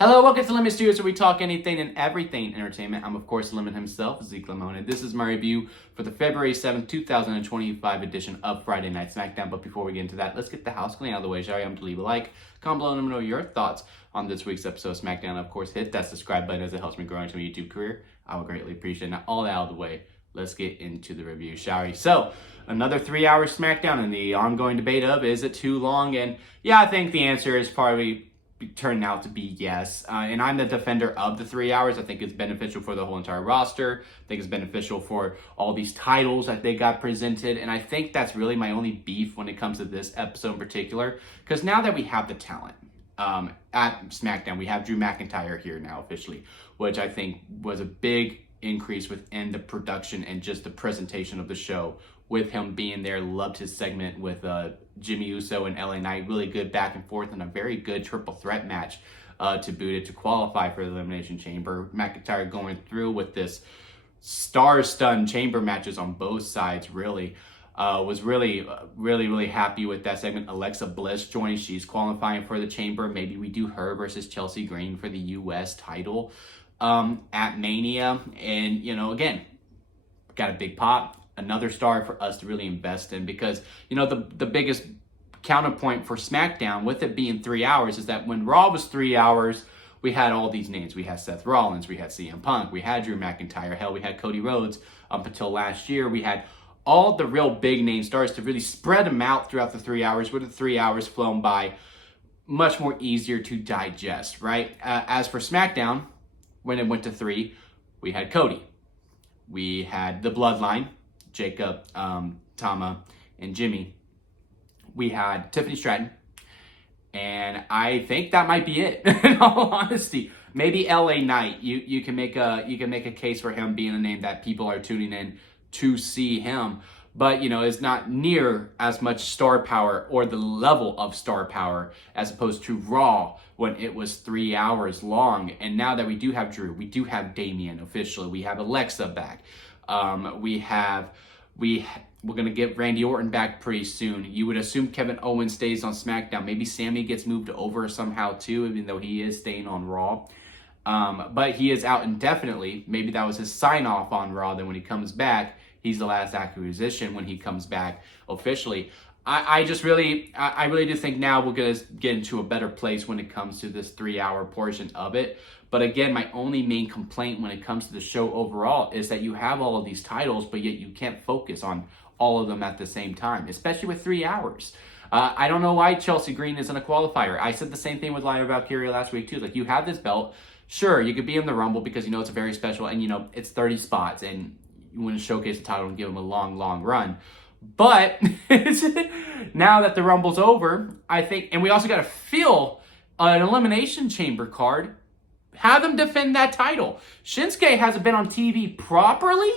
Hello, welcome to Limit Studios, where we talk anything and everything entertainment. I'm, of course, Limit himself, Zeke Limon, and this is my review for the February 7th, 2025 edition of Friday Night SmackDown. But before we get into that, let's get the house clean out of the way, shall we? To leave a like, comment below, and let me know your thoughts on this week's episode of SmackDown. Of course, hit that subscribe button as it helps me grow into my YouTube career. I would greatly appreciate it. Now, all that out of the way, let's get into the review, shall we? So, another 3-hour SmackDown, and the ongoing debate of, is it too long? And yeah, I think the answer is probably turned out to be yes. And I'm the defender of the 3 hours. I think it's beneficial for the whole entire roster. I think it's beneficial for all these titles that they got presented. And I think that's really my only beef when it comes to this episode in particular. Because now that we have the talent at SmackDown, we have Drew McIntyre here now officially, which I think was a big increase within the production and just the presentation of the show with him being there. Loved his segment with Jimmy Uso and LA Knight. Really good back and forth and a very good triple threat match to boot it to qualify for the Elimination Chamber. McIntyre going through with this star-stunned chamber matches on both sides, really. Was really happy with that segment. Alexa Bliss joining. She's qualifying for the chamber. Maybe we do her versus Chelsea Green for the U.S. title at Mania. And, you know, again, got a big pop. Another star for us to really invest in, because, you know, the biggest counterpoint for SmackDown with it being 3 hours is that when Raw was 3 hours, we had all these names. We had Seth Rollins, we had CM Punk, we had Drew McIntyre, hell, we had Cody Rhodes up until last year. We had all the real big name stars to really spread them out throughout the 3 hours, with the 3 hours flown by much more easier to digest, right? As for SmackDown, when it went to 3, we had Cody. We had the Bloodline, Jacob, Tama, and Jimmy. We had Tiffany Stratton, and I think that might be it. In all honesty, maybe LA Knight. You can make a case for him being a name that people are tuning in to see him, but you know, it's not near as much star power or the level of star power as opposed to Raw when it was 3 hours long. And now that we do have Drew, we do have Damian officially, we have Alexa back. We're going to get Randy Orton back pretty soon. You would assume Kevin Owens stays on SmackDown. Maybe Sammy gets moved over somehow too, even though he is staying on Raw. But he is out indefinitely. Maybe that was his sign-off on Raw. Then when he comes back, he's the last acquisition when he comes back officially. I really do think now we're going to get into a better place when it comes to this 3 hour portion of it. But again, my only main complaint when it comes to the show overall is that you have all of these titles, but yet you can't focus on all of them at the same time, especially with 3 hours. I don't know why Chelsea Green isn't a qualifier. I said the same thing with Lyra Valkyria last week too. Like, you have this belt. Sure, you could be in the Rumble because, you know, it's a very special, and, you know, it's 30 spots, and you want to showcase the title and give them a long run. But now that the Rumble's over, I think, and we also got to fill an Elimination Chamber card, have them defend that title. Shinsuke hasn't been on TV properly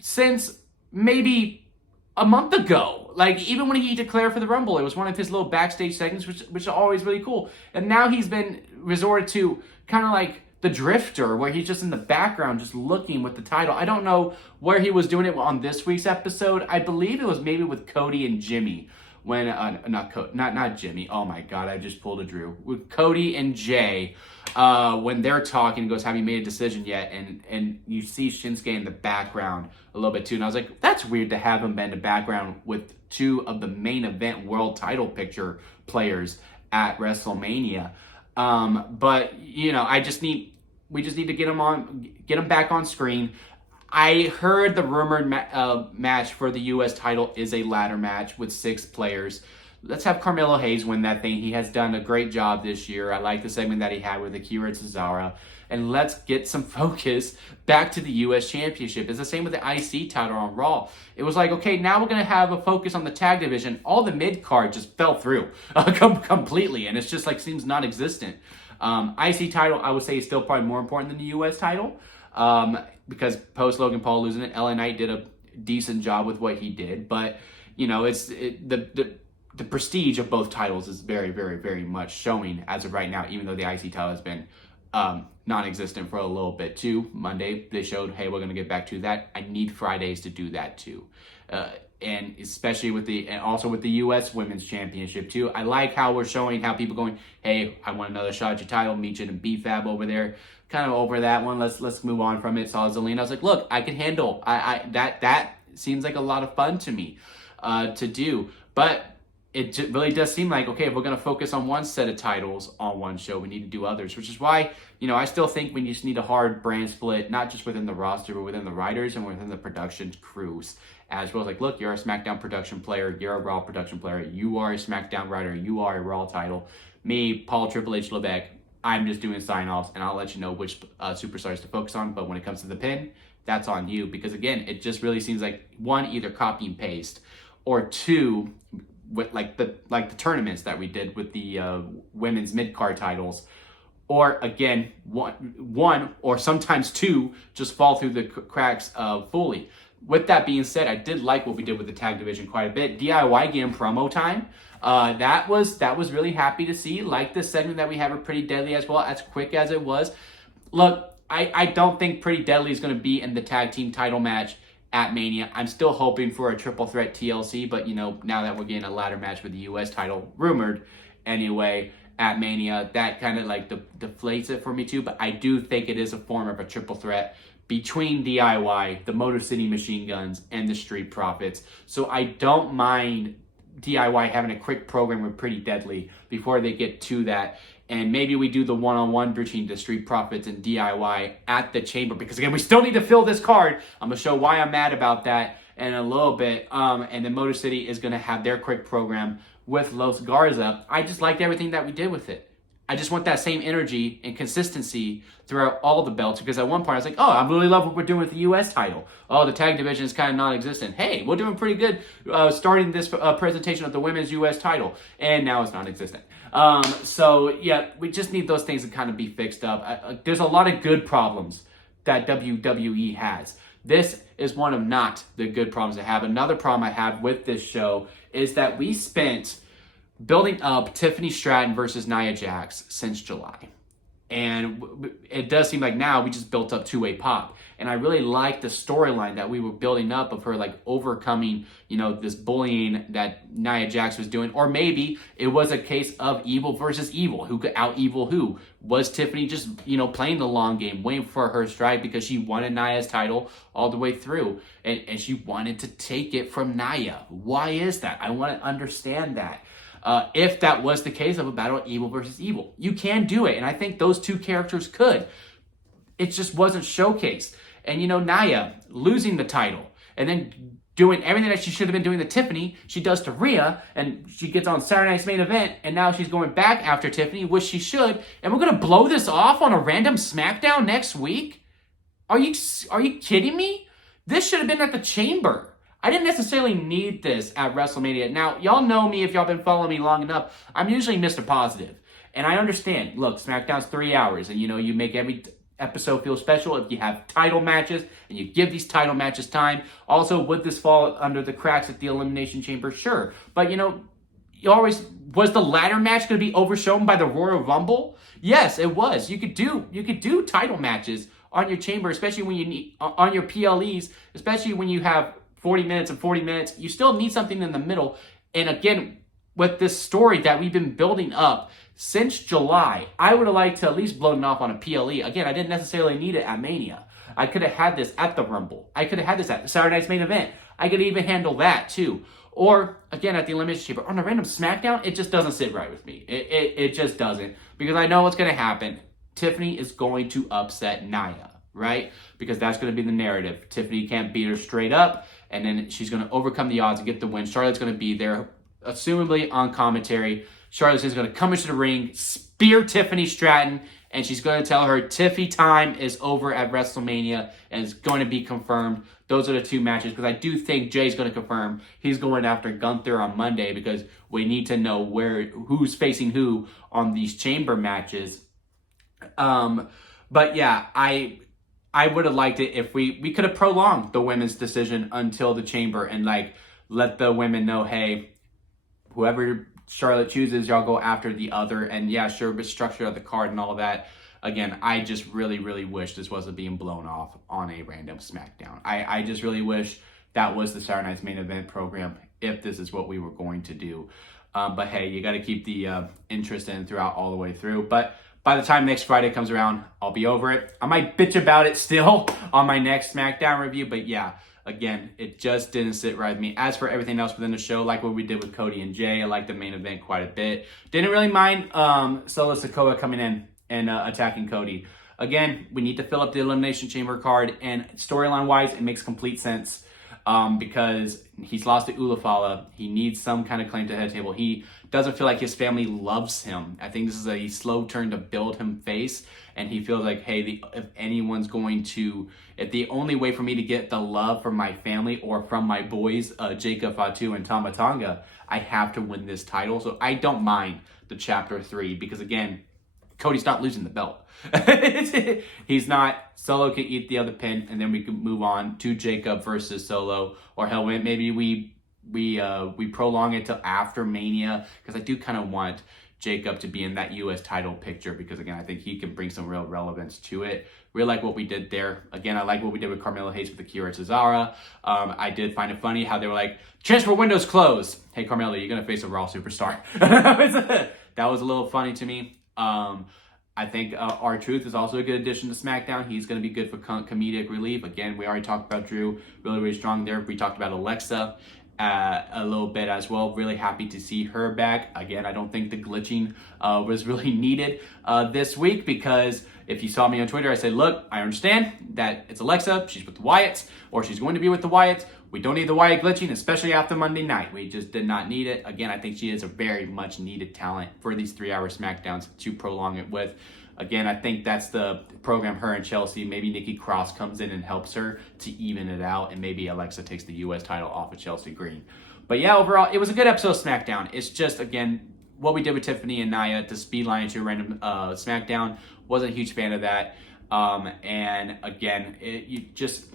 since maybe a month ago. Like, even when he declared for the Rumble, it was one of his little backstage segments, which are always really cool. And now he's been resorted to kind of like the Drifter, where he's just in the background, just looking with the title. I don't know where he was doing it on this week's episode. I believe it was maybe with Cody and Jimmy. When not Jimmy. Oh my God, I just pulled a Drew. With Cody and Jay, when they're talking, goes, "Have you made a decision yet?" And you see Shinsuke in the background a little bit too. And I was like, that's weird to have him in the background with two of the main event world title picture players at WrestleMania. But you know, we just need to get him back on screen. I heard the rumored match for the U.S. title is a ladder match with 6 players. Let's have Carmelo Hayes win that thing. He has done a great job this year. I like the segment that he had with Akira Tozawa. And let's get some focus back to the U.S. Championship. It's the same with the IC title on Raw. It was like, okay, now we're going to have a focus on the tag division. All the mid-card just fell through completely. And it's just like seems non-existent. IC title, I would say, is still probably more important than the U.S. title. Because post Logan Paul losing it, LA Knight did a decent job with what he did. But, you know, the prestige of both titles is very much showing as of right now, even though the IC title has been non-existent for a little bit too. Monday, they showed, hey, we're going to get back to that. I need Fridays to do that too. and especially and also with the U.S. Women's Championship too. I like how we're showing how people going, hey, I want another shot at your title, meet you and BFAB over there. Kind of over that one. Let's move on from it. Saw Zelina. I was like, look, I can handle. That seems like a lot of fun to me to do. But it really does seem like, okay, if we're going to focus on one set of titles on one show, we need to do others, which is why, I still think we just need a hard brand split, not just within the roster, but within the writers and within the production crews as well. Like, look, you're a SmackDown production player, you're a Raw production player, you are a SmackDown writer, you are a Raw title. Me, Paul Triple H Levesque, I'm just doing sign-offs, and I'll let you know which superstars to focus on, but when it comes to the pin, that's on you, because again, it just really seems like, one, either copy and paste, or two, with like the tournaments that we did with the women's mid-card titles, or again, one or sometimes two just fall through the cracks fully. With that being said, I did like what we did with the tag division quite a bit. DIY getting promo time, that was really happy to see. Like the segment that we have with Pretty Deadly as well, as quick as it was. Look, I don't think Pretty Deadly is going to be in the tag team title match at Mania. I'm still hoping for a triple threat TLC, but now that we're getting a ladder match with the US title rumored anyway at Mania, that kind of like deflates it for me too. But I do think it is a form of a triple threat between DIY, the Motor City Machine Guns, and the Street Profits. So I don't mind DIY having a quick program with Pretty Deadly before they get to that. And maybe we do the one-on-one between the Street Profits and DIY at the Chamber. Because again, we still need to fill this card. I'm going to show why I'm mad about that in a little bit. And then Motor City is going to have their quick program with Los Garza. I just liked everything that we did with it. I just want that same energy and consistency throughout all the belts, because at one point I was like, oh, I really love what we're doing with the U.S. title. Oh, the tag division is kind of non-existent. Hey, we're doing pretty good starting this presentation of the women's U.S. title, and now it's non-existent. So, yeah, we just need those things to kind of be fixed up. There's a lot of good problems that WWE has. This is one of not the good problems I have. Another problem I have with this show is that we spent building up Tiffany Stratton versus Nia Jax since July. And it does seem like now we just built up two-way pop. And I really like the storyline that we were building up of her like overcoming, this bullying that Nia Jax was doing. Or maybe it was a case of evil versus evil. Who could out-evil who? Was Tiffany just, playing the long game, waiting for her strike because she wanted Nia's title all the way through. And she wanted to take it from Nia. Why is that? I want to understand that. If that was the case of a battle of evil versus evil, you can do it. And I think those two characters could. It just wasn't showcased. And, Nia losing the title and then doing everything that she should have been doing to Tiffany, she does to Rhea, and she gets on Saturday Night's Main Event, and now she's going back after Tiffany, which she should. And we're going to blow this off on a random SmackDown next week? Are you kidding me? This should have been at the Chamber. I didn't necessarily need this at WrestleMania. Now, y'all know me if y'all been following me long enough. I'm usually Mr. Positive. And I understand. Look, SmackDown's 3 hours. And, you make every episode feel special if you have title matches. And you give these title matches time. Also, would this fall under the cracks at the Elimination Chamber? Sure. But, you always... Was the ladder match going to be overshown by the Royal Rumble? Yes, it was. You could do title matches on your Chamber, especially when you need... On your PLEs, especially when you have 40 minutes and 40 minutes, you still need something in the middle. And again, with this story that we've been building up since July, I would have liked to at least blown it off on a PLE. Again, I didn't necessarily need it at Mania. I could have had this at the Rumble. I could have had this at Saturday Night's Main Event. I could even handle that too. Or, again, at the Elimination Chamber. On a random SmackDown, it just doesn't sit right with me. It just doesn't. Because I know what's going to happen. Tiffany is going to upset Nia, right? Because that's going to be the narrative. Tiffany can't beat her straight up, and then she's going to overcome the odds and get the win. Charlotte's going to be there, assumably on commentary. Charlotte is going to come into the ring, spear Tiffany Stratton, and she's going to tell her Tiffy time is over at WrestleMania, and it's going to be confirmed. Those are the two matches, because I do think Jay's going to confirm he's going after Gunther on Monday, because we need to know who's facing who on these Chamber matches. But yeah, I would have liked it if we could have prolonged the women's decision until the Chamber and let the women know, hey, whoever Charlotte chooses, y'all go after the other. And yeah, sure, but structure of the card and all that. Again, I just really, really wish this wasn't being blown off on a random SmackDown. I just really wish that was the Saturday Night's Main Event program if this is what we were going to do. But hey, you got to keep the interest in throughout all the way through. But by the time next Friday comes around, I'll be over it. I might bitch about it still on my next SmackDown review, but yeah, again, it just didn't sit right with me. As for everything else within the show, like what we did with Cody and Jay, I liked the main event quite a bit. Didn't really mind Solo Sikoa coming in and attacking Cody. Again, we need to fill up the Elimination Chamber card, and storyline-wise, it makes complete sense. Because he's lost to Ulafala. He needs some kind of claim to the head table. He doesn't feel like his family loves him. I think this is a slow turn to build him face, and he feels like, hey, if the only way for me to get the love from my family or from my boys, Jacob Fatu and Tama Tonga, I have to win this title. So I don't mind the Chapter 3 because, again, Cody's not losing the belt. He's not. Solo can eat the other pin, and then we can move on to Jacob versus Solo. Or hell, maybe we prolong it till after Mania, because I do kind of want Jacob to be in that U.S. title picture, because again, I think he can bring some real relevance to it. Really like what we did there. Again, I like what we did with Carmelo Hayes with Akira Tozawa. I did find it funny how they were like, transfer window's closed. Hey, Carmelo, you're going to face a Raw superstar. That was a little funny to me. I think R-Truth is also a good addition to SmackDown. He's going to be good for comedic relief. Again, we already talked about Drew, really strong there. We talked about Alexa a little bit as well. Really happy to see her back. Again, I don't think the glitching was really needed this week, because if you saw me on Twitter, I said, look, I understand that it's Alexa. She's with the Wyatts, or she's going to be with the Wyatts. We don't need the Wyatt glitching, especially after Monday night. We just did not need it. Again, I think she is a very much needed talent for these 3-hour SmackDowns to prolong it with. Again, I think that's the program, her and Chelsea. Maybe Nikki Cross comes in and helps her to even it out, and maybe Alexa takes the U.S. title off of Chelsea Green. But yeah, overall, it was a good episode of SmackDown. It's just, again, what we did with Tiffany and Nia to speed line into a random SmackDown. Wasn't a huge fan of that. And again, you just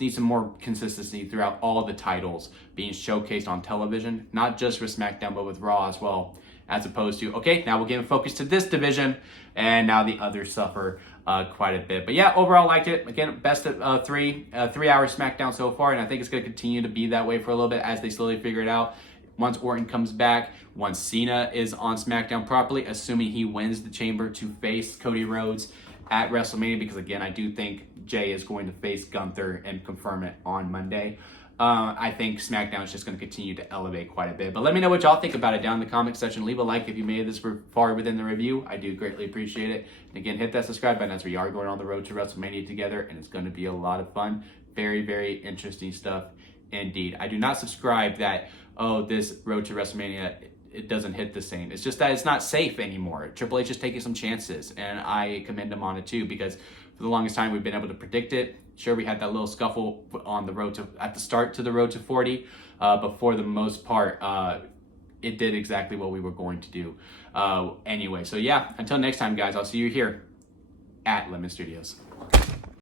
need some more consistency throughout all the titles being showcased on television, not just for SmackDown, but with Raw as well, as opposed to, okay, now we're giving focus to this division, and now the others suffer quite a bit. But yeah, overall, liked it. Again, best of 3-hour SmackDown so far, and I think it's going to continue to be that way for a little bit as they slowly figure it out. Once Orton comes back, once Cena is on SmackDown properly, assuming he wins the Chamber to face Cody Rhodes at WrestleMania, because again, I do think Jay is going to face Gunther and confirm it on Monday. I think SmackDown is just going to continue to elevate quite a bit. But let me know what y'all think about it down in the comment section. Leave a like if you made this far within the review. I do greatly appreciate it. And again, hit that subscribe button, as we are going on the road to WrestleMania together, and it's going to be a lot of fun. Very interesting stuff indeed. I do not subscribe that, oh, this road to WrestleMania, it doesn't hit the same. It's just that it's not safe anymore. Triple H is taking some chances, and I commend him on it too, because for the longest time we've been able to predict it. Sure, we had that little scuffle on the road to, at the start to the road to 40, but for the most part, it did exactly what we were going to do anyway. So yeah, until next time, guys, I'll see you here at Lemon Studios.